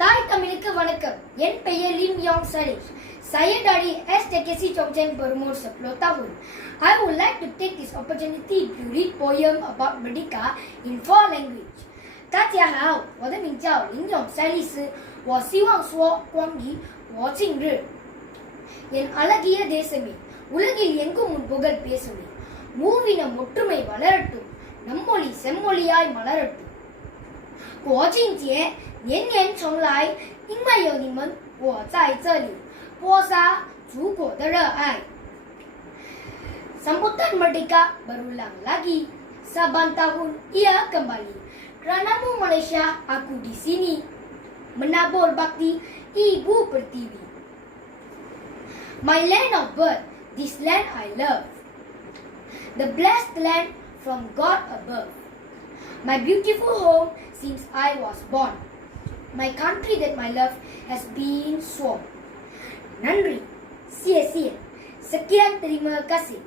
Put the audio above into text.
தாய் தமிழுக்கு வணக்கம். என் பெயர் லிம் யாங் சலீஷ். Saya dari STKC Chongcheng Berumur 10 tahun. I would like to take this opportunity to read poem about Merdeka in 4 languages. 大家好，我的名叫林永塞利斯，我希望说关于国庆日。என் அழகிய தேசமே, உலகில் எங்கும் உன் புகழ் பேசுமே. மூவினம் ஒற்றுமை வளரட்டும், நம்மொழி செம்மொழியாய் மலரட்டும். 国庆节年年重来，因为有你们，我在这里播撒祖国的热爱。Sambutan Merdeka berulang lagi. Saban tahun ia kembali. Keranamu Malaysia, aku di sini. Menabur bakti Ibu Pertiwi. My land of birth, this land I love. The blessed land from God above. My beautiful home since I was born. My country that my love has been sworn. Nandri, 谢谢, sekian terima kasih.